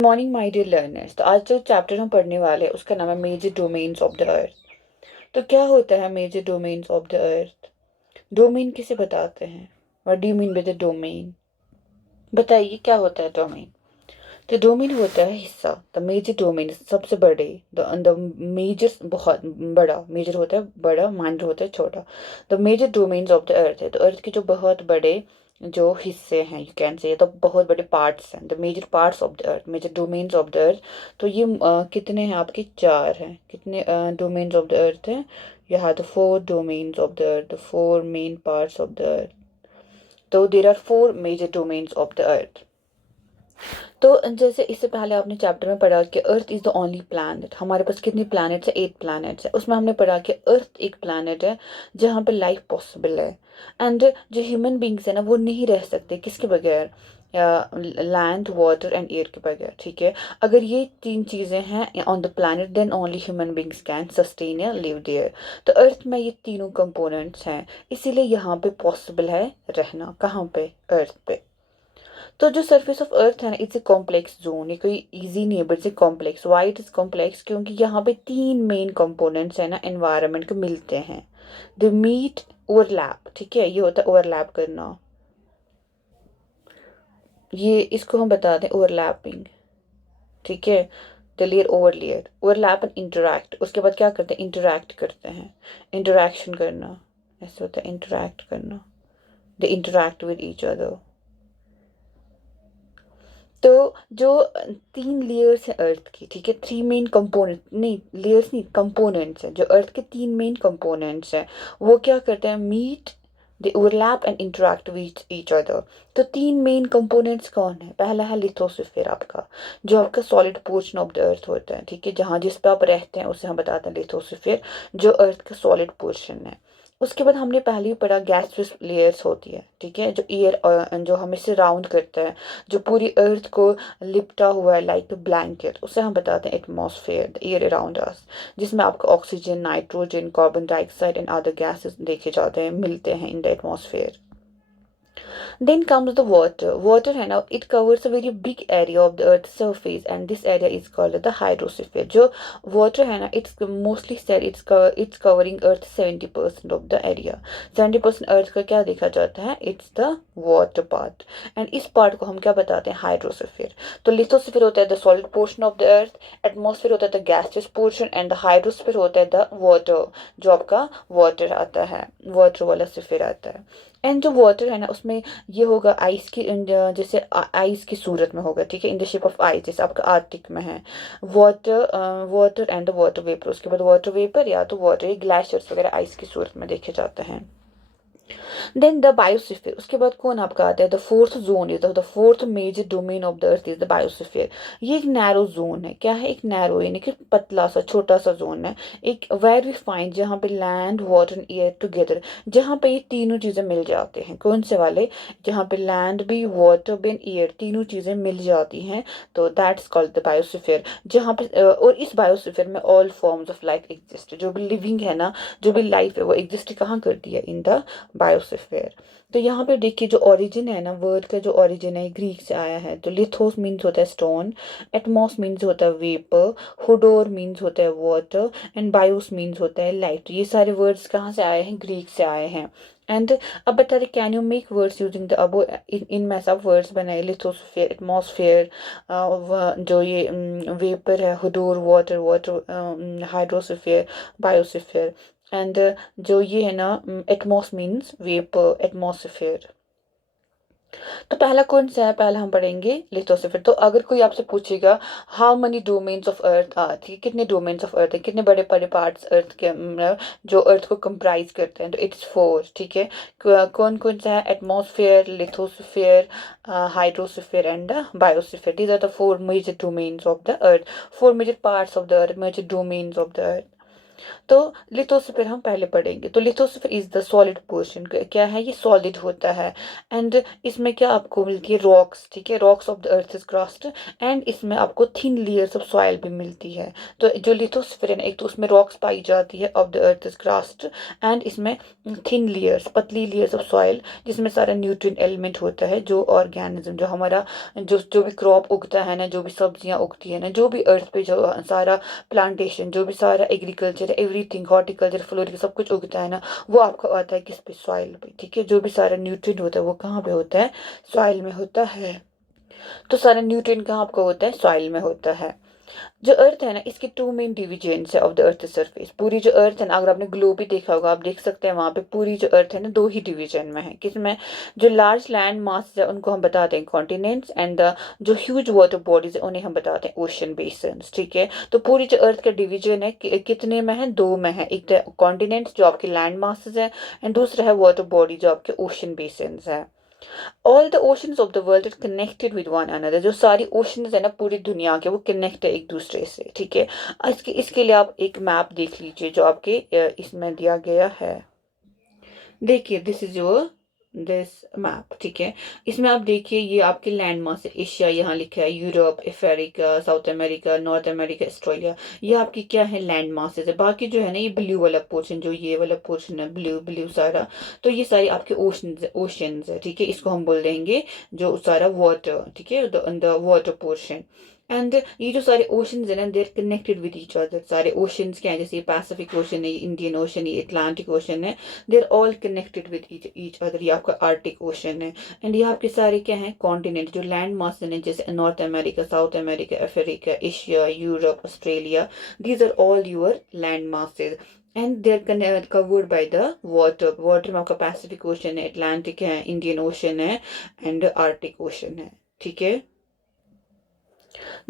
Morning my dear learners. तो आज जो चैप्टर हम पढ़ने वाले हैं उसका नाम है major domains of the earth. तो क्या होता है major domains of the earth? Domain किसे बताते हैं? What do you mean by the domain? बताइए क्या होता है डोमेन? तो डोमेन होता है हिस्सा। द मेजर डोमेन सबसे बड़े। द मेजर बहुत बड़ा, मेजर होता है बड़ा, माइनर होता है छोटा। The major domains of the earth है तो अर्थ के जो बहुत बड़े जो हिस्से हैं, यू कैन से, तो बहुत बड़े पार्ट्स हैं। The major parts of the earth, major domains of the earth. तो ये कितने हैं आपके? चार हैं। कितने डोमेन्स ऑफ द अर्थ हैं? यहाँ the four domains of the earth, the four main parts of the earth. तो there are four major domains of the earth. तो जैसे इससे पहले आपने चैप्टर में पढ़ा कि earth is the only planet. हमारे पास कितने प्लैनेट्स है? 8 प्लैनेट्स है। उसमें हमने पढ़ा कि अर्थ एक प्लैनेट है जहाँ पे लाइफ पॉसिबल है। एंड जो ह्यूमन बींग्स है ना, वो नहीं रह सकते किसके बगैर? लैंड, वाटर एंड एयर के बगैर। ठीक है, अगर ये तीन चीज़ें हैं on the planet then only human beings can sustain या लिव देयर। तो अर्थ में ये तीनों कंपोनेंट्स हैं, इसीलिए यहाँ पे पॉसिबल है रहना। कहाँ पे? अर्थ पे। तो जो सरफेस ऑफ अर्थ है ना, इट्स ए कॉम्प्लेक्स जोन। ये कोई इजी नहीं है but it's complex. Why it is complex? क्योंकि यहाँ पे तीन मेन कंपोनेंट्स है ना एनवायरनमेंट के मिलते हैं। The meet overlap. ठीक है, ये होता है ओवरलैप करना। ये इसको हम बताते हैं ओवरलैपिंग। ठीक है, the layer over layer, overlap and interact. उसके बाद क्या करते हैं? इंटरैक्ट करते हैं। इंटरैक्शन करना, ऐसे होता है इंटरैक्ट करना। The interact with each other. तो जो तीन लेयर्स है अर्थ की, ठीक है, थ्री मेन कंपोनेंट, नहीं लेयर्स नहीं, कंपोनेंट्स है। जो अर्थ के तीन मेन कंपोनेंट्स हैं वो क्या करते हैं? Meet, they overlap and interact with each other. तो तीन मेन कंपोनेंट्स कौन है? पहला है लिथोस्फीयर आपका, जो आपका सॉलिड पोर्शन ऑफ द अर्थ होता है। ठीक है, जहाँ जिस पे आप रहते हैं उसे हम बताते हैं लिथोस्फीयर, जो अर्थ का सॉलिड पोर्शन है। उसके बाद हमने पहले ही पढ़ा गैसेस लेयर्स होती है। ठीक है, जो एयर जो हमें सराउंड करता है, जो पूरी अर्थ को लिपटा हुआ है लाइक ब्लैंकेट, उसे हम बताते हैं atmosphere, the air around us, जिसमें आपका oxygen, nitrogen, carbon dioxide and other gases देखे जाते हैं, मिलते हैं in the atmosphere. Then comes the water. Water है ना, it covers a very big area of the earth's surface and this area is called the hydrosphere. जो water है ना, it's mostly said it's covering earth's 70% of the area. 70% अर्थ का क्या देखा जाता है? It's the water part. And इस part को हम क्या बताते हैं? हाइड्रोस्फीयर। तो लिथोस्फीयर होता है the solid portion of the earth, atmosphere होता है the gaseous portion and the hydrosphere होता है the water, जो आपका water आता है, water वाला स्फीयर आता है। एंड जो वाटर है ना, उसमें ये होगा आइस की, जैसे आइस की सूरत में होगा। ठीक है, in the shape of ice, जैसे आपका आर्टिक में है water. Water and water vapour. उसके बाद वाटर वेपर या तो वाटर ग्लेशियर्स वगैरह आइस की सूरत में देखे जाते हैं। Then the biosphere. उसके बाद कौन आपका आता है? The fourth zone is the fourth major domain of the earth is the biosphere. ये एक नैरो जोन है। क्या है? एक नैरो, यानी कि पतला सा छोटा सा जोन है, एक वेरी फाइन, जहाँ पे land, water and air together, जहाँ पे ये तीनों चीज़ें मिल जाते हैं। कौन से वाले? जहाँ पे लैंड भी, वाटर भी एंड एयर, तीनों चीज़ें मिल जाती हैं, तो दैट्स कॉल्ड द बायोस्फीयर। जहाँ पे और इस बायोस्फीयर में all forms of life exist. जो भी लिविंग है ना, जो भी लाइफ है वो एग्जिस्ट कहाँ करती है? In the biosphere. तो यहाँ पे देखिए जो ओरिजिन है ना, वर्ड का जो ओरिजिन है ग्रीक से आया है। तो लिथोस मीन्स होता है स्टोन, एटमॉस मीन्स होता है वेपर, हुडोर मीन्स होता है वाटर एंड बायोस मीन्स होता है लाइट। तो ये सारे वर्ड्स कहाँ से आए हैं? ग्रीक से आए हैं। एंड अब बता रहे, can you make words using the above? इनमें सब वर्ड्स बनाए, लिथोस्फीयर, एटमॉस्फेयर, जो ये वेपर है, हुडोर water, water hydrosphere, biosphere and जो ये है ना, एटमॉस मीन्स वेपर, एटमॉस्फेयर। तो पहला कौन सा है? पहला हम पढ़ेंगे लिथोस्फीयर। तो अगर कोई आपसे पूछेगा how many domains of earth are, कितने डोमेन्स ऑफ अर्थ है, कितने बड़े बड़े पार्ट्स अर्थ के, जो अर्थ को कंप्राइज करते हैं, तो इट्स फोर। ठीक है, कौन कौन सा है? Atmosphere, lithosphere, hydrosphere and biosphere. These are the four major domains of the earth, four major parts of the earth, major domains of the earth. तो लिथोस्फीयर हम पहले पढ़ेंगे। तो lithosphere is the solid portion, क्या है ये, solid होता है। एंड इसमें क्या आपको मिलती है, रॉक्स, ठीक है, rocks of the earth is crust. And इसमें आपको थिन लेयर्स ऑफ सॉइल भी मिलती है। तो जो लिथोस्फीयर है ना, एक तो उसमें रॉक्स पाई जाती है of the earth is crust, and इसमें थिन लेयर्स, पतली लेयर्स ऑफ सॉइल, जिसमें सारा न्यूट्रिएंट एलिमेंट होता है, जो ऑर्गेनिज्म, जो हमारा जो भी क्रॉप उगता है ना, जो भी सब्जियां उगती है ना, जो भी अर्थ पे जो सारा प्लांटेशन, जो भी सारा एग्रीकल्चर, एवरीथिंग, हॉर्टिकल्चर, फ्लोरिकल्चर, सब कुछ उगता है ना, वो आपको आता है किस पे, सॉइल पे, ठीक है। जो भी सारा न्यूट्रिएंट होता है वो कहाँ पे होता है, सॉइल में होता है। तो सारा न्यूट्रिएंट कहाँ आपको होता है, सॉइल में होता है। जो अर्थ है ना, इसके टू मेन डिविजन्स है ऑफ द अर्थ सरफेस। पूरी जो अर्थ है ना, अगर आपने ग्लोब भी देखा होगा, आप देख सकते हैं वहां पे पूरी जो अर्थ है ना, दो ही डिवीजन में है। किसमें, जो लार्ज लैंड मास है उनको हम बताते हैं कॉन्टिनेंट्स, एंड जो ह्यूज वाटर बॉडीज है उन्हें हम बताते हैं ओशन बेसन, ठीक है। तो पूरी जो अर्थ का डिवीजन है कितने में है, दो में है। एक तो कॉन्टिनेंट्स जो आपके लैंड मासेस है, एंड दूसरा है वाटर बॉडी जो आपके ओशन बेसन है। All the oceans of the world is connected with one another. जो सारी ओशंस है ना पूरी दुनिया के, वो कनेक्ट है एक दूसरे से, ठीक है। इसके लिए आप एक मैप देख लीजिए जो आपके इसमें दिया गया है। देखिए, this is your this map, ठीक है। इसमें आप देखिए, ये आपके लैंड मास है। एशिया यहाँ लिखा है, Europe, Africa, south America, north America, Australia, ये आपकी क्या है, लैंड मासेस है। बाकी जो है ना, ये ब्लू वाला पोर्शन, जो ये वाला पोर्शन है, ब्लू ब्लू सारा, तो ये सारे आपके ओशंस है, ठीक है। इसको हम बोल देंगे जो सारा वाटर, ठीक है, द वाटर पोर्शन। एंड ये जो सारे ओशंस है ना, they are connected with each other. सारे ओशंस क्या है, जैसे पैसिफिक ओशन है, इंडियन ओशन है, अटलांटिक ओशन है, they are all connected with each other. ये आपका आर्टिक ओशन है। एंड ये आपके सारे क्या है, कॉन्टिनेंट, जो लैंड मास है, जैसे North America, South America, Africa, Asia, Europe, Australia, these are all your land masses. And they are covered by the water. Water में आपका पैसिफिक ओशन है, अटलांटिक है, इंडियन ओशन है, एंड आर्टिक ओशन है, ठीक है।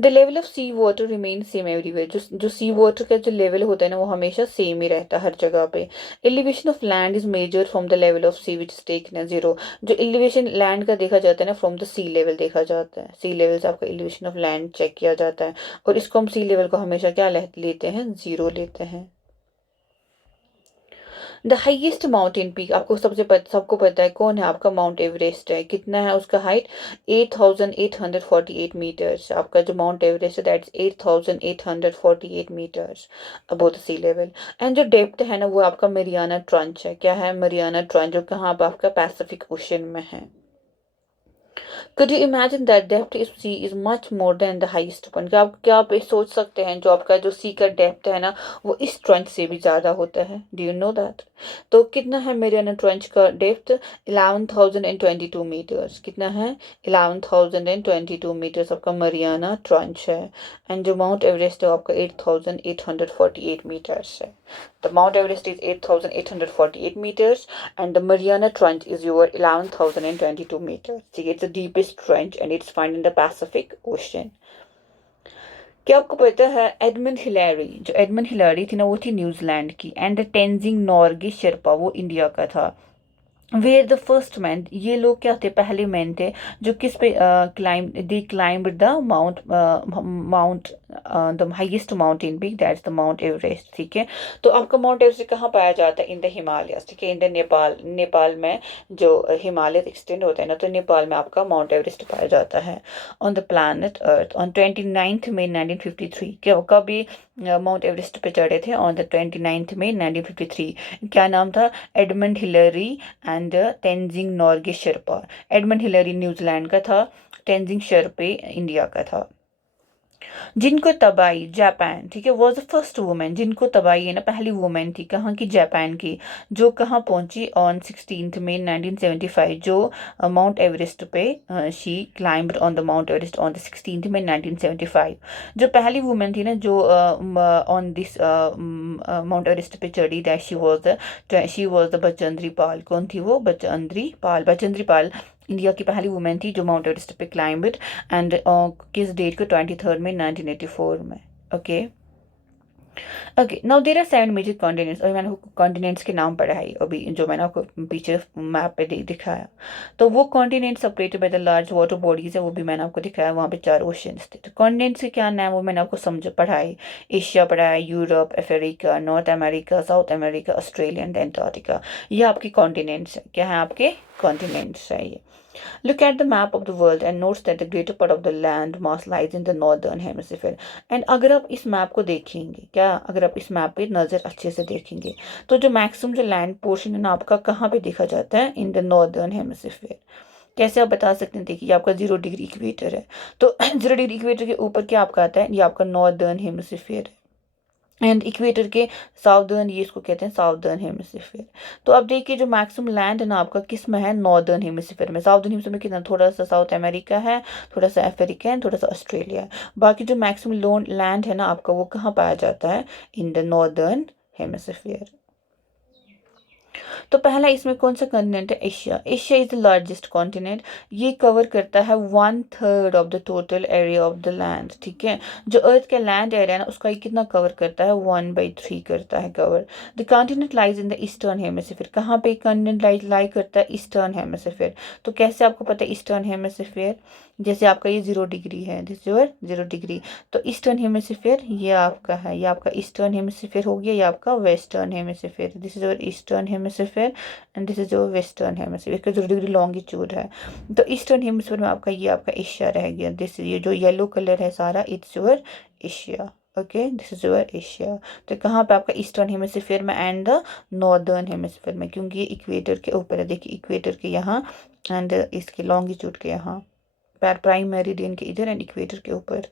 The level of sea water remain same everywhere. जो sea water का जो लेवल होता है ना, वो हमेशा सेम ही रहता है हर जगह पे। Elevation of land is measure from the level of sea which is taken as zero. जो एलिवेशन लैंड का देखा जाता है ना, फ्रॉम द सी लेवल देखा जाता है। सी लेवल से आपका एलिवेशन ऑफ लैंड चेक किया जाता है, और इसको हम सी लेवल को हमेशा क्या लेते हैं, जीरो लेते हैं। द हाइएस्ट माउंटेन पीक, आपको सबको पता है कौन है, आपका माउंट एवरेस्ट है। कितना है उसका हाइट, 8848 मीटर्स। आपका जो माउंट एवरेस्ट है, that's 8848 metres above the sea level. And जो डेप्थ है ना, वो आपका मरियाना ट्रंच है। क्या है, मरियाना ट्रंच, जो कहाँ पर आपका पैसिफिक ओशन में है। Could you imagine that depth of sea is much more than the highest point? क्या आप ये सोच सकते हैं, जो आपका जो सी का डेप्थ है ना, वो इस ट्रंच से भी ज़्यादा होता है। Do you know that? तो कितना है मेरियाना ट्रंच का डेप्थ, 11,022 मीटर्स। कितना है, 11,022 मीटर्स आपका मरियाना ट्रंच है। एंड जो माउंट एवरेस्ट है आपका 8,848 मीटर्स है। The Mount Everest is 8,848 meters, and the Mariana Trench is your 11,022 meters. See, it's the deepest trench and it's found in the Pacific Ocean. क्या आपको पता है, एडमंड हिलैरी, जो एडमंड हिलैरी थी ना, वो थी न्यूजीलैंड की। एंड तेंजिंग नॉर्गे शेर्पा, वो इंडिया का था। वेयर द फर्स्ट मैन, ये लोग क्या थे, पहले मैन थे जो किस पे climb the mount the highest mountain peak, that's the mount Everest, ठीक है। तो आपका माउंट एवरेस्ट कहाँ पाया जाता है, इन द हिमालय, ठीक है, इन द नेपाल में जो हिमालय एक्सटेंड होता है ना, तो नेपाल में आपका माउंट एवरेस्ट पाया जाता है। On the planet earth on 29 मई 1953, कब ये माउंट एवरेस्ट पे चढ़े थे, ऑन द 29 मई 1953। क्या नाम था, Edmund Hillary and Tenzing Norgay Sherpa. Edmund Hillary New Zealand का था, तेंजिंग शेर्पे इंडिया का था। जिनको तबाई, जापान, ठीक है, वॉज द फर्स्ट वुमेन, जिनको तबाई है ना, पहली वुमेन थी, कहाँ की, जापान की, जो कहाँ पहुंची, ऑन 16 मई 1975, जो माउंट एवरेस्ट पे she climbed on the mount Everest on the 16 मई 1975। जो पहली वुमेन थी ना, जो ऑन दिस माउंट एवरेस्ट पे चढ़ी, that she was the Bachendri Pal. कौन थी वो, बचेंद्री पाल इंडिया की पहली वुमेन थी जो माउंट एवरेस्ट पे क्लाइंब्ड। एंड किस डेट को, 23 मई 1984 में, okay. Okay, now there are 7 major continents, और मैंने आपको कॉन्टिनेंट्स के नाम पढ़ा है अभी, जो मैंने आपको पीछे मैप पे दिखाया। तो वो continent separated by the large water bodies है, वो भी मैंने आपको दिखाया, वहाँ पे 4 ओशंस थे। तो कॉन्टिनेंट्स के क्या नाम, वो मैंने आपको समझ पढ़ा है। एशिया पढ़ा है, Europe, Africa, north America, South America, Australia and Antarctica. ये आपके कॉन्टिनेंट्स है। क्या है आपके कॉन्टिनेंट्स है ये। Look at the map of the world and notes that the greater part of the land mass lies in the northern hemisphere. And अगर आप इस मैप को देखेंगे, क्या अगर आप इस मैप पे नज़र अच्छे से देखेंगे, तो जो मैक्सिमम जो लैंड पोर्शन है ना आपका, कहाँ पे देखा जाता है, इन द नॉर्दर्न हेमिस्फीयर। कैसे आप बता सकते हैं, देखिए आपका 0 डिग्री इक्वेटर है, तो 0 डिग्री इक्वेटर के ऊपर क्या आपका आता है, ये आपका नॉर्दर्न हेमिस्फीयर है। एंड इक्वेटर के साउदर्न, ये इसको कहते हैं साउदर्न हेमिस्फीयर। तो अब देखिए जो मैक्सिमम लैंड है ना आपका किस में है, नॉर्दर्न हेमिस्फीयर में। साउदर्न हेमिस्फीयर में कितना, थोड़ा सा साउथ अमेरिका है, थोड़ा सा अफ्रीका है, थोड़ा सा ऑस्ट्रेलिया है। बाकी जो मैक्सिमम लोन लैंड है ना आपका, वो कहाँ पाया जाता है, इन द नॉर्दर्न हेमिस्फीयर। तो पहला इसमें कौन सा कॉन्टिनेंट है, Asia. Asia is the largest continent. ये कवर करता है 1/3 of the total area of the land, ठीक है। जो अर्थ का लैंड एरिया है ना, उसका ये कितना कवर करता है, 1/3 करता है cover. The continent lies in the eastern hemisphere. कहाँ पे कॉन्टिनेंट लाई करता है, ईस्टर्न हेमिस्फीयर। तो कैसे आपको पता है ईस्टर्न हेमिस्फीयर, जैसे आपका ये 0 डिग्री है, दिस योर 0 डिग्री। तो ईस्टर्न हेमिस्फीयर ये आपका है, ये आपका ईस्टर्न हेमिस्फीयर हो गया, ये आपका western hemisphere. This is your eastern hemisphere and this is your western hemisphere. इसका 0 डिग्री लॉन्गिट्यूड है। तो ईस्टर्न हेमिस्फीयर में आपका ये आपका एशिया रह गया। दिस ये जो येलो कलर है सारा, it's your Asia. Okay, this is your Asia. तो कहाँ पे आपका ईस्टर्न हेमिस्फीयर में एंड द नॉर्दर्न हेमिस्फीयर में, क्योंकि ये इक्वेटर के ऊपर है। देखिए इक्वेटर के यहाँ एंड इसके लॉन्गिट्यूड के यहाँ, प्राइम मेरिडियन के इधर एंड इक्वेटर के ऊपर।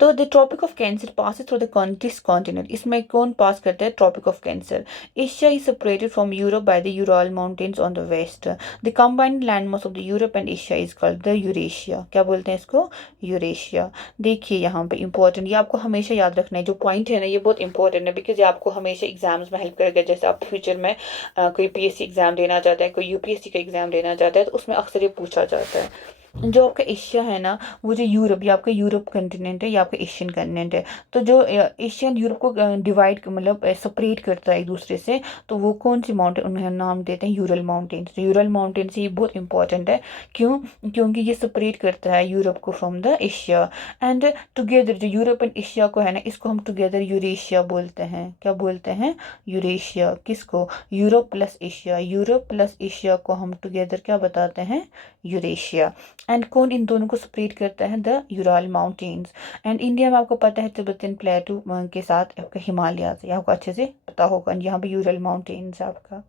तो the tropic of Cancer pass through the this continent. इसमें कौन पास करता है, Tropic of Cancer. Asia is separated from Europe by the Ural Mountains on the west. The combined land mass of the Europe and Asia is called the Eurasia. क्या बोलते हैं इसको, Eurasia. देखिए यहाँ पे इंपॉर्टेंट, ये आपको हमेशा याद रखना है, जो पॉइंट है ना ये बहुत इंपॉर्टेंट है, बिकॉज ये आपको हमेशा एग्जाम्स में हेल्प करेगा। जैसे आप फ्यूचर में कोई पीएससी एग्जाम देना चाहता है, कोई यूपीएससी का एग्जाम देना चाहता है, तो उसमें अक्सर ये पूछा जाता है। जो आपका एशिया है ना, वो जो यूरोप, ये आपका यूरोप कंटिनेंट है, ये आपका एशियन कंटिनेंट है। तो जो एशियन यूरोप को डिवाइड मतलब सेपरेट करता है एक दूसरे से, तो वो कौन सी माउंटेन, उन्हें नाम देते हैं यूरल माउंटेन्स। तो यूरल माउंटेन्स ये बहुत इंपॉर्टेंट है। क्यों, क्योंकि ये सेपरेट करता है यूरोप को from the Asia. And together जो यूरोप एंड एशिया को है ना, इसको हम टुगेदर यूरेशिया बोलते हैं। क्या बोलते हैं, यूरेशिया। किसको, Europe plus Asia. Europe plus Asia को हम टुगेदर क्या बताते हैं, यूरेशिया। एंड कौन इन दोनों को सेपरेट करता है, the Ural mountains. And India में आपको पता है तिब्बतन प्लेटू के साथ आपका हिमालय, ये आपको अच्छे से पता होगा। यहाँ पे यूरल माउंटेन्स है आपका।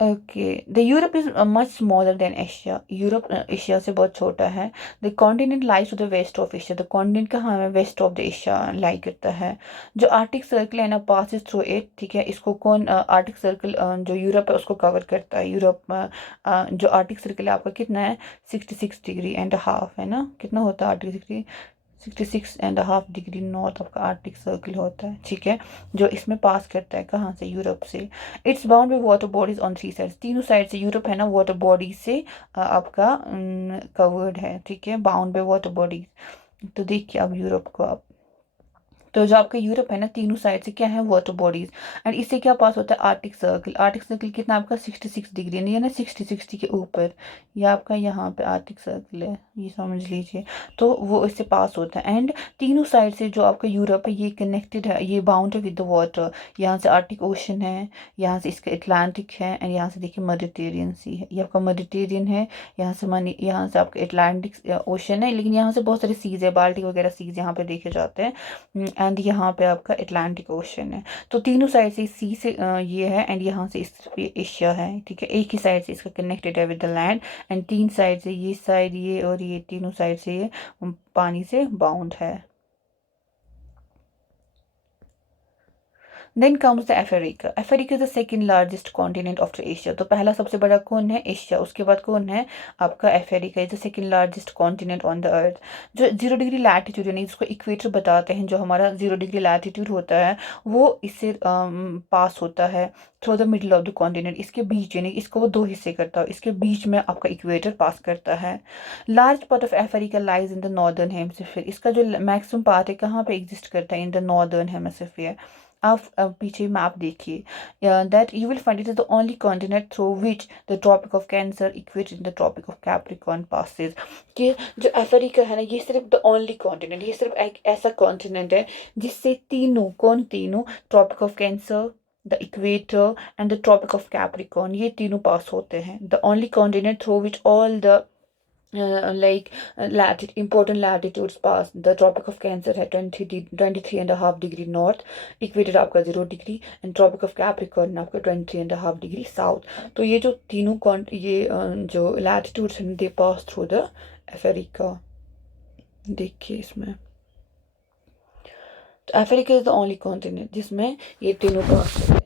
Okay, the Europe is much smaller than Asia. Europe Asia से बहुत छोटा है। The continent lies to the west of Asia. The continent कहाँ है, west of the Asia lie करता है। जो आर्टिक सर्कल है ना, पासिस थ्रू इट, ठीक है। इसको कौन, आर्टिक सर्कल जो यूरोप है उसको कवर करता है। यूरोप जो आर्टिक सर्कल है आपका कितना है, 66.5 है ना, कितना होता है आर्टिक सर्कल, 66.5 डिग्री नॉर्थ आपका आर्टिक सर्कल होता है, ठीक है। जो इसमें पास करता है कहाँ से, यूरोप से। It's bound by water bodies on 3 side. तीनों साइड से यूरोप है ना वाटर बॉडीज से आपका कवर्ड है, ठीक है, बाउंड बाई वाटर बॉडीज। तो देखिए अब यूरोप को आप, तो जो आपका यूरोप है ना, तीनों साइड से क्या है, वाटर बॉडीज। एंड इससे क्या पास होता है, आर्टिक सर्कल। आर्टिक सर्कल कितना आपका 66 डिग्री, नहीं है ना, 60 के ऊपर। ये आपका यहाँ पे आर्टिक सर्कल है, ये समझ लीजिए। तो वो इससे पास होता है। एंड तीनों साइड से जो आपका यूरोप है ये कनेक्टेड है, ये बाउंड है विद द वाटर। यहाँ से आर्टिक ओशन है, यहाँ से इसका अटलांटिक है, एंड यहाँ से देखिए मेडिटेरियन सी है, ये आपका मेडिटेरियन है। यहाँ से आपका अटलांटिक ओशन है, लेकिन यहाँ से बहुत सारे सीज है, बाल्टिक वगैरह सीज यहाँ पे देखे जाते हैं। एंड यहाँ पे आपका अटलांटिक ओशन है। तो तीनों साइड से सी से ये है, एंड यहाँ से इस पे एशिया है, ठीक है। एक ही साइड से इसका कनेक्टेड है with the land, and 3 side से, ये साइड ये और ये तीनों साइड से ये पानी से बाउंड है। Then comes the Africa. Africa is the second largest continent after Asia. तो पहला सबसे बड़ा कौन है? एशिया। उसके बाद कौन है? आपका Africa is the second largest continent on the earth. जो 0 डिग्री लैटिट्यूड यानी जिसको इक्वेटर बताते हैं, जो हमारा 0 डिग्री लैटिट्यूड होता है, वो इससे पास होता है through the middle of the continent. इसके बीच यानी इसको वो दो हिस्से करता है, इसके बीच में आपका इक्वेटर पास करता है। Large part of Africa lies in the northern hemisphere. इसका जो मैक्सिमम पार्ट है कहाँ पे एग्जिस्ट करता है? In the northern hemisphere. आप पीछे मैप देखिए, that you will find it is the only continent through which the tropic of Cancer equator in the tropic of Capricorn passes. कि जो अफ्रीका है ना, ये सिर्फ द ओनली कॉन्टिनेंट, ये सिर्फ एक ऐसा कॉन्टिनेंट है जिससे तीनों, कौन तीनों? Tropic of Cancer, the equator and the tropic of Capricorn, ये तीनों पास होते हैं। The only continent through which all the important latitudes pass। the tropic of cancer है 23.5 डिग्री नॉर्थ, इक्वेटर आपका 0 degree, and Tropic of Capricorn आपका 23.5 degree south. तो ये जो तीनों जो लैटिट्यूड्स हैं, दे पास थ्रू द अफ्रीका। देखिए इसमें, तो Africa is the only continent जिसमें ये तीनों पास होते हैं।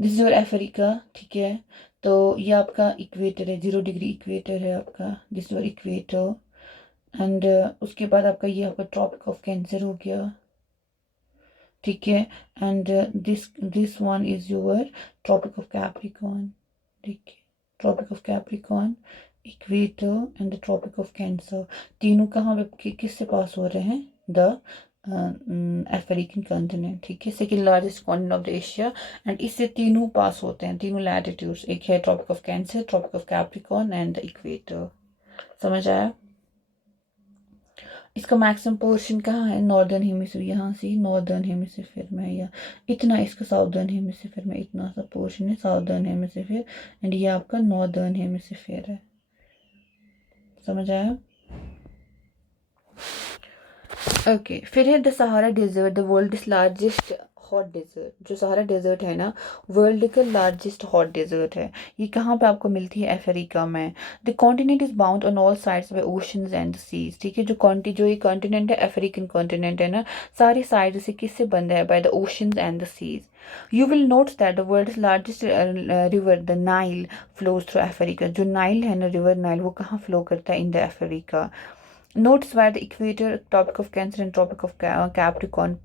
दिस इज योर अफ्रीका, ठीक है। तो ये आपका इक्वेटर है, 0 डिग्री इक्वेटर है आपका, दिस योर इक्वेटर। एंड उसके बाद आपका ये आपका ट्रॉपिक ऑफ कैंसर हो गया, ठीक है। And this one is your tropic of Capricorn, देखिए, tropic of Capricorn, equator and the tropic of Cancer. तीनों कहाँ पे किससे पास हो रहे हैं? द अफ्रीकन कॉन्टिनेंट, ठीक है, second largest continent of the Asia. And इससे तीनों पास होते हैं, तीनों लैटिट्यूड्स, एक है Tropic of Cancer, Tropic of Capricorn and the equator. समझ आया? इसका मैक्सिमम पोर्शन कहाँ है? नॉर्दर्न हेमिस्फीयर, यहाँ से नॉर्दर्न हेमिस्फीयर में है, या इतना इसका साउदर्न हेमिस्फीयर में इतना सा पोर्शन है साउदर्न हेमिस्फीयर, एंड ये आपका नॉर्दर्न हेमिस्फीयर है। समझ आया? ओके, फिर है the Sahara Desert, the world largest hot desert. जो सहारा डेजर्ट है ना, वर्ल्ड का लार्जेस्ट हॉट डेजर्ट है। ये कहाँ पे आपको मिलती है? अफ्रीका में। The continent is bound on all sides by oceans and seas, ठीक है। जो ये कॉन्टिनेंट है, अफ्रीकन कॉन्टिनेंट है ना, सारी साइड से किससे बंधा है? By the oceans and the seas. You will note that the world's largest river, the Nile, flows through Africa। जो नाइल है ना, रिवर नाइल, वो कहाँ फ्लो करता है? In the Africa. Notes where the equator, Tropic of Cancer and Tropic of Capricorn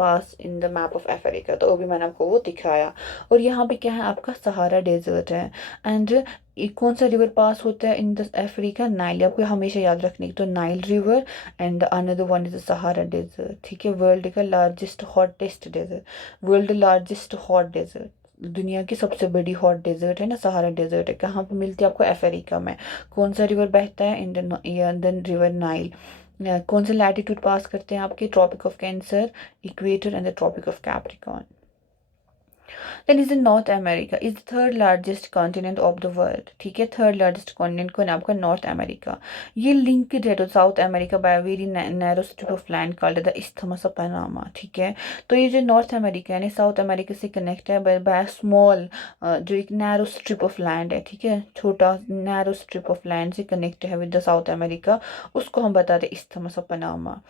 pass in the map of Africa। तो वो भी मैंने आपको वो दिखाया। और यहाँ पे क्या है? आपका सहारा डेजर्ट है। एंड कौन सा रिवर पास होता है इन द अफ्रीका? नाइल। आपको हमेशा याद रखने की, तो Nile River and another one is the Sahara Desert, ठीक है। वर्ल्ड का largest hottest desert, world largest hot desert, दुनिया की सबसे बड़ी हॉट डेजर्ट है ना, सहारा डेजर्ट है। कहाँ पे मिलती है आपको? अफ्रीका में। कौन सा रिवर बहता है? Indian River Nile. कौन से लैटिट्यूड पास करते हैं आपके? Tropic of Cancer, equator and the tropic of Capricorn. Then is the North America, is the third largest continent of the world, ठीक है। थर्ड लार्जेस्ट कॉन्टिनेंट कौन है आपका? North America. ये लिंक्ड है to South America by very narrow strip of land called the Isthmus of Panama, ठीक है। तो ये जो नॉर्थ अमेरिका है साउथ अमेरिका से कनेक्ट है बाय स्मॉल, जो एक नैरो स्ट्रिप ऑफ लैंड है, ठीक है, छोटा नैरो स्ट्रिप ऑफ लैंड से कनेक्ट है विद द साउथ अमेरिका, उसको हम बताते हैं इस्थमस ऑफ पनामा।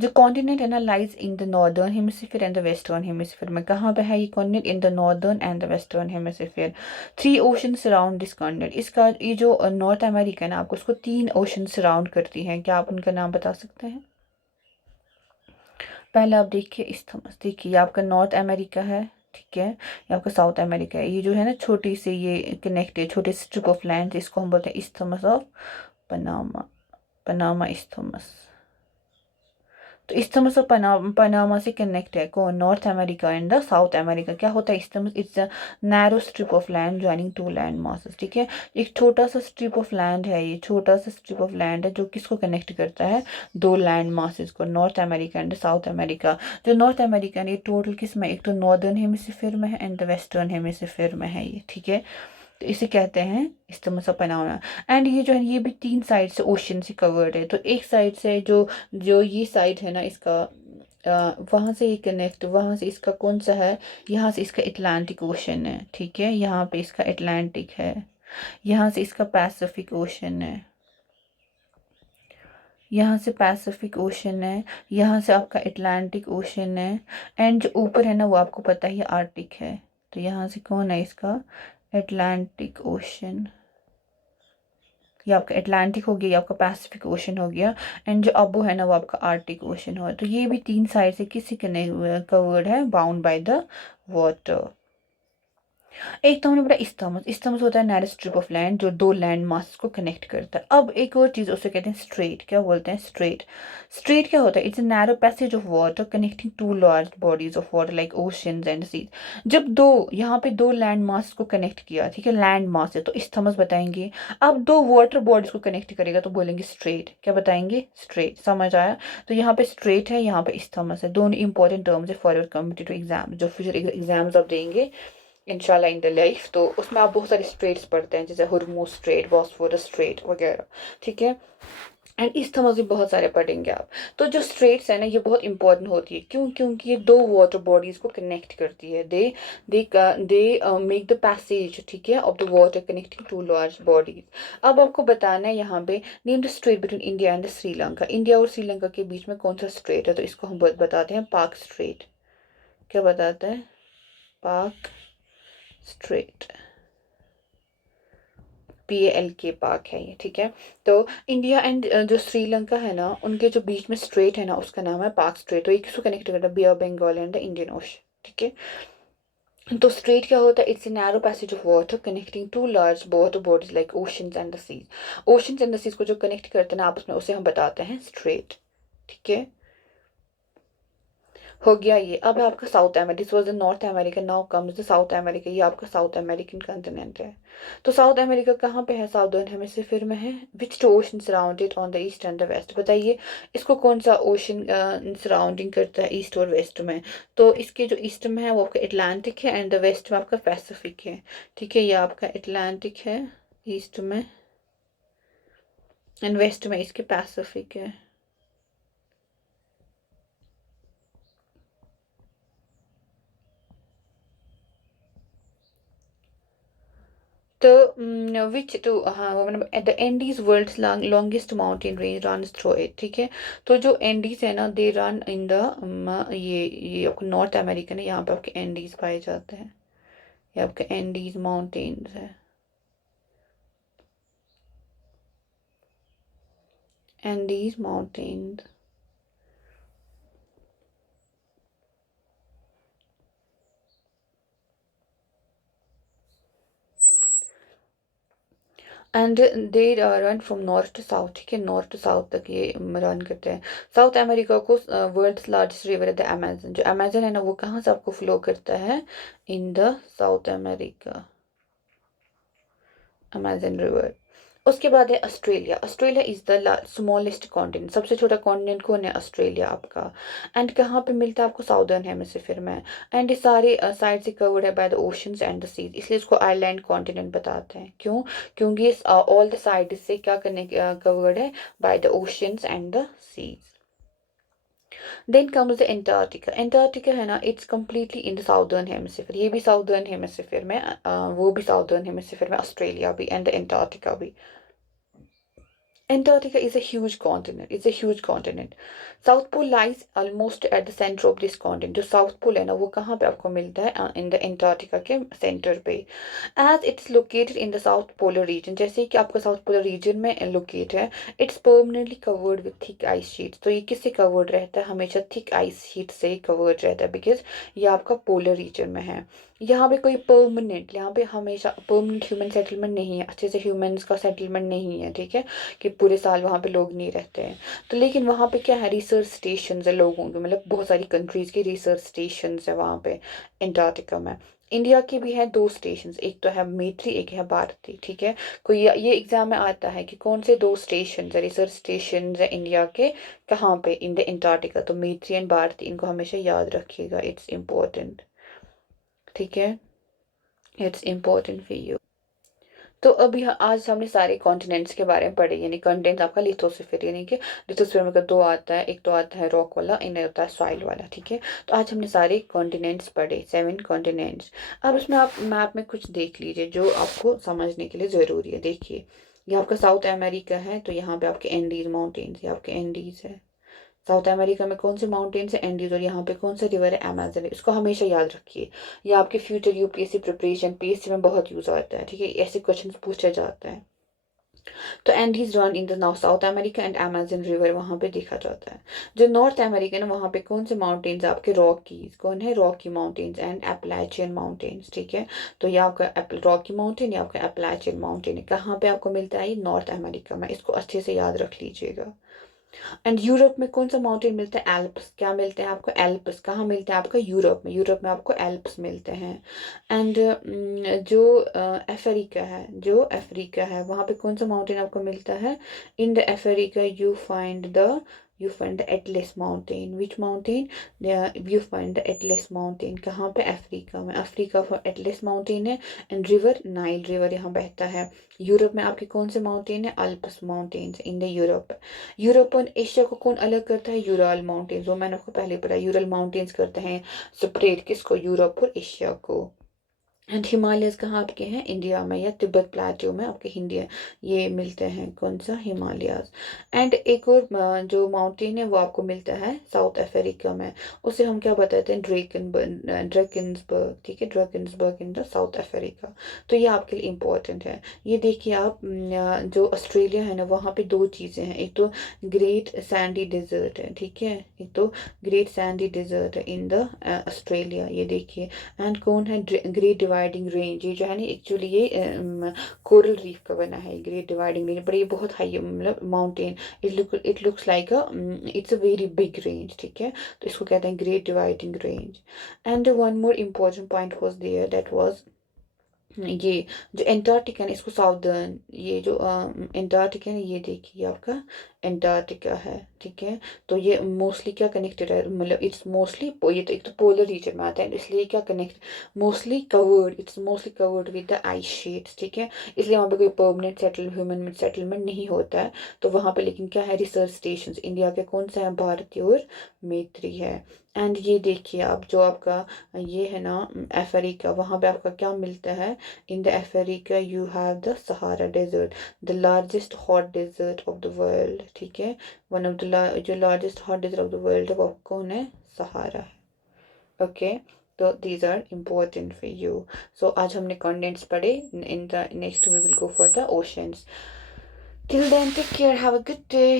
जो कॉन्टिनेंट है ना, lies in the northern hemisphere and the western hemisphere में। कहाँ पे है ये continent? In the northern and the western hemisphere. 3 ocean surround this continent. इसका ये जो नॉर्थ अमेरिका है ना, आपको उसको 3 ओशन सराउंड करती हैं। क्या आप उनका नाम बता सकते हैं? पहले आप देखिए इस्थमस, देखिए ये आपका नॉर्थ अमेरिका है, ठीक है, ये आपका साउथ अमेरिका है। ये जो है ना छोटी सी ये कनेक्ट है, छोटे स्ट्रिप ऑफ लैंड, इसको हम बोलते हैं isthmus of Panama, Panama isthmus. तो इस्थमस ऑफ पनामा से कनेक्ट है कौन? North America and the south America. क्या होता है isthmus? It's a narrow strip of land joining 2 land masses, ठीक है। एक छोटा सा स्ट्रिप ऑफ लैंड है, ये छोटा सा स्ट्रिप ऑफ लैंड है जो किसको कनेक्ट करता है? 2 लैंड मासेस को, north America and south America. जो नॉर्थ अमेरिका है ये टोटल किस में? एक तो नॉर्दर्न हेमिस्फीयर में है एंड द वेस्टर्न हेमिस्फीयर में है ये, ठीक है। तो इसे कहते हैं इस्तेमाल पनामा। एंड ये जो है ये भी 3 साइड से ओशन से कवर्ड है। तो एक साइड से जो जो ये साइड है ना इसका, वहाँ से ये कनेक्ट, वहाँ से इसका कौन सा है? यहाँ से इसका अटलांटिक ओशन है, ठीक है, यहाँ पे इसका अटलांटिक है, यहाँ से इसका पैसिफिक ओशन है, यहाँ से पैसिफिक ओशन है, यहाँ से आपका अटलांटिक ओशन है, एंड जो ऊपर है ना वो आपको पता ही आर्टिक है। तो यहाँ से कौन है इसका, अटलांटिक ओशन, ये आपका अटलांटिक हो गया, ये आपका पैसिफिक ओशन हो गया, एंड जो अबो है ना वो आपका आर्टिक ओशन हो। तो ये भी 3 साइड से किसी कवर्ड है, बाउंड बाय द वाटर। एक तो हमने बोला इस्थमस, इस्थमस होता है नैरो स्ट्रिप ऑफ लैंड जो 2 लैंड मास को कनेक्ट करता है। अब एक और चीज़ उसे कहते हैं स्ट्रेट, क्या बोलते हैं स्ट्रेट। स्ट्रेट क्या होता है, it's a narrow passage of water connecting 2 large bodies of water like oceans and seas. जब दो यहाँ पे 2 लैंड मास को कनेक्ट किया, ठीक है, लैंड मास है तो इस्थमस बताएंगे। अब 2 वाटर बॉडीज को कनेक्ट करेगा तो बोलेंगे स्ट्रेट, क्या बताएंगे स्ट्रेट। समझ आया। तो यहाँ पे स्ट्रेट है, यहाँ पे इस्थमस है, दोनों इंपॉर्टेंट टर्म्स है फॉर योर कॉम्पिटिटिव एग्जाम, जो फ्यूचर एग्जाम्स आप देंगे इंशाल्लाह इन द लाइफ। तो उसमें आप बहुत सारे स्ट्रेट्स पढ़ते हैं, जैसे हुरमुज स्ट्रेट, बॉस्फोरस स्ट्रेट वगैरह, ठीक है। एंड इस्थमस भी बहुत सारे पढ़ेंगे आप। तो जो स्ट्रेट्स है ना ये बहुत इंपॉर्टेंट होती है, क्यों, क्योंकि ये 2 वाटर बॉडीज को कनेक्ट करती है। दे मेक द पैसेज, ठीक है, of the water connecting 2 large bodies. अब आपको बताना है यहाँ पे name the straight between India and Sri Lanka, India और श्रीलंका के बीच में कौन सा स्ट्रेट है। तो इसको हम बताते हैं पाक स्ट्रेट। क्या बताते हैं, पाक स्ट्रेट, PALK पाक है ये, ठीक है। तो इंडिया एंड जो श्रीलंका है ना उनके जो बीच में स्ट्रेट है ना उसका नाम है पाक स्ट्रेट। तो ये किसको कनेक्ट करता है, bay of Bengal and the Indian ocean, ठीक है। तो स्ट्रेट क्या होता है, it's a narrow passage of water connecting 2 large water bodies like oceans and the seas. Oceans and the seas को जो कनेक्ट करते हैं ना आपस में उसे हम बताते हैं स्ट्रेट, ठीक है। हो गया ये। अब है आपका south America, this was the North America, now comes the south America, ये आपका साउथ अमेरिकन कॉन्टिनेंट है। तो साउथ अमेरिका कहाँ पे है, साउदर्न हेमिस्फीयर में है। Which two ocean surrounded on the east and the west, बताइए इसको कौन सा ओशन सराउंडिंग करता है ईस्ट और वेस्ट में। तो इसके जो ईस्ट में है वो आपका अटलांटिक है, एंड द वेस्ट में आपका पैसिफिक है, ठीक है। ये आपका अटलांटिक है ईस्ट में, एंड वेस्ट में इसके पैसिफिक है। तो विच टू, हाँ वो मैंने, the Andes world's longest mountain range run through it, ठीक है। तो जो एंडीज है ना दे रन इन द, ये आपको नॉर्थ अमेरिकन है, यहाँ पे आपके एंडीज पाए जाते हैं, ये आपके एंडीज माउंटेन्स है, Andes Mountains. And they run from north to south, ठीक है, नॉर्थ टू साउथ तक ये रन करते हैं। साउथ अमेरिका को वर्ल्ड्स लार्जेस्ट रिवर है द अमेजन, जो अमेजन है ना वो कहाँ से आपको फ्लो करता है, in the south America, Amazon river. उसके बाद है Australia, Australia is the smallest continent, सबसे छोटा कॉन्टिनेंट कौन है, ऑस्ट्रेलिया आपका। एंड कहाँ पे मिलता है आपको, साउदर्न हेमिस्फीयर में। एंड ये सारे साइड से कवर्ड है by the oceans and the seas, इसलिए इसको आइलैंड कॉन्टिनेंट बताते हैं। क्यों, क्योंकि ऑल द साइड से क्या करने कवर्ड है, by the oceans and the seas. Then comes the Antarctica, Antarctica है ना it's completely in the southern hemisphere, ये भी साउदर्न हेमिस्फीयर में, वो भी साउदर्न हेमिस्फीयर में, ऑस्ट्रेलिया भी एंड द एंटार्क्टिका भी। Antarctica is a huge continent. It's a huge continent. South Pole lies almost at the center of this continent. जो South Pole है ना वो कहाँ पे आपको मिलता है, in the Antarctica के center पे। As it's located in the South Polar region, जैसे कि आपका South Polar region में locate है, it's permanently covered with thick ice sheets. तो ये किससे covered रहता है, हमेशा thick ice sheet से covered रहता है, because ये आपका polar region में है। यहाँ पे कोई परमानेंट, यहाँ पे हमेशा परमानेंट ह्यूमन सेटलमेंट नहीं है, अच्छे से ह्यूमंस का सेटलमेंट नहीं है, ठीक है, कि पूरे साल वहाँ पे लोग नहीं रहते हैं। तो लेकिन वहाँ पे क्या है, रिसर्च स्टेशन है लोगों के, मतलब बहुत सारी कंट्रीज के रिसर्च स्टेशन है वहाँ पे एंटार्क्टिका में। इंडिया के भी हैं 2 स्टेशन, एक तो है मैत्री, एक है भारती, ठीक है। कोई ये एग्जाम में आता है कि कौन से 2 स्टेशन है, रिसर्च स्टेशन है इंडिया के, कहाँ पे, इन द एंटार्क्टिका। तो मैत्री एंड भारती, इनको हमेशा याद रखिएगा, इट्स इम्पोर्टेंट, ठीक है, इट्स इम्पोर्टेंट फॉर यू। तो अभी आज हमने सारे कॉन्टिनेंट्स के बारे में पढ़े, यानी कॉन्टिनेंट आपका लिथोस्फीयर, यानी कि लिथोस्फीयर में का 2 आता है, एक तो आता है रॉक वाला, एक होता है सॉइल वाला, ठीक है। तो आज हमने सारे कॉन्टिनेंट्स पढ़े, 7 कॉन्टिनेंट्स। अब इसमें आप मैप में कुछ देख लीजिए जो आपको समझने के लिए ज़रूरी है। देखिए ये आपका साउथ अमेरिका है, तो यहाँ पे आपके एंडीज माउंटेन्स, ये आपके एंडीज है। साउथ अमेरिका में कौन से माउंटेन्स है? एंडीज। और यहाँ पे कौन सा रिवर है? अमेजन है। इसको हमेशा याद रखिए, ये आपके फ्यूचर यूपीएससी प्रिपरेशन पीएससी में बहुत यूज आता है, ठीक है, ऐसे क्वेश्चन पूछा जाता है। तो Andes run in the north south America and Amazon river वहाँ पे देखा जाता है। जो नॉर्थ अमेरिका है वहाँ पे कौन से माउंटेन्स? आपके रॉकीज, कौन है? Rocky mountains and Appalachian mountains, ठीक है। तो ये आपका रॉकी माउंटेन, ये आपका एप्लाचियन माउंटेन है। कहाँ पे आपको मिलता है? नॉर्थ अमेरिका में। इसको अच्छे से याद रख लीजिएगा। एंड यूरोप में कौन सा माउंटेन मिलता है? एल्प्स। क्या मिलते हैं आपको? एल्प्स। कहाँ मिलते हैं आपका? यूरोप में। यूरोप में आपको एल्प्स मिलते हैं। एंड जो अफ्रीका है, जो अफ्रीका है वहाँ पे कौन सा माउंटेन आपको मिलता है? In the Africa you find the Atlas mountain. Which mountain? You find the Atlas mountain. कहाँ पे? अफ्रीका में। अफ्रीका फॉर एटलस माउंटेन है। एंड रिवर नाइल रिवर यहाँ बहता है। यूरोप में आपके कौन से माउंटेन है? Alps Mountains in the Europe. Europe और एशिया को कौन अलग करता है? Ural Mountains. वो मैंने आपको पहले पढ़ा, यूरल माउंटेन्स करते हैं सेपरेट किसको? यूरोप और एशिया को। एंड हिमालयस कहाँ आपके हैं? इंडिया में, या तिब्बत प्लेट्यू में आपके इंडिया ये मिलते हैं। कौन सा? हिमालयास। एंड एक और जो माउंटेन है वो आपको मिलता है साउथ अफ्रीका में, उसे हम क्या बताते हैं? ड्रैकन्सबर्ग, ठीक है, Drakensberg in the south Africa. तो ये आपके लिए इम्पोर्टेंट है। ये देखिए आप, जो ऑस्ट्रेलिया है ना वहाँ पे दो चीज़ें हैं, एक तो ग्रेट सैंडी डिजर्ट है, ठीक है, एक तो ग्रेट सैंडी डिजर्ट है इन द ऑस्ट्रेलिया, ये देखिए। एंड कौन है? Great Dividing range. ये जो है ना एक्चुअली ये कोरल रीफ का बना है ग्रेट डिवाइडिंग रेंज, पर ये बहुत हाई मतलब mountain, it looks like it's a very big range, ठीक है। तो इसको कहते हैं Great Dividing Range. And one more important point was there, that was ये जो एंटार्क्टिका है इसको साउदर्न, ये जो एंटार्क्टिका है ये देखिए आपका एंटार्क्टिका है, ठीक है। तो ये मोस्टली क्या कनेक्टेड है, मतलब इट्स मोस्टली, ये तो एक तो पोलर रीजन में आता है, इसलिए क्या connect, mostly covered, it's mostly covered with the ice sheets, ठीक है। इसलिए वहाँ पे कोई परमानेंट ह्यूमन सेटलमेंट नहीं होता है। तो वहाँ पे लेकिन क्या है? रिसर्च स्टेशन इंडिया के कौन से हैं? भारती और मैत्री है। एंड ये देखिए आप, जो आपका ये है ना अफ्रीका, वहाँ पे आपका क्या मिलता है? In the Africa you have the Sahara Desert, the largest hot desert of the world, ठीक है। one of the जो largest hot desert of the world है वो कौन है? सहारा है। ओके, तो these are important for you. So आज हमने continents पढ़े, in the next we will go for the oceans. Till then, take care, have a good day.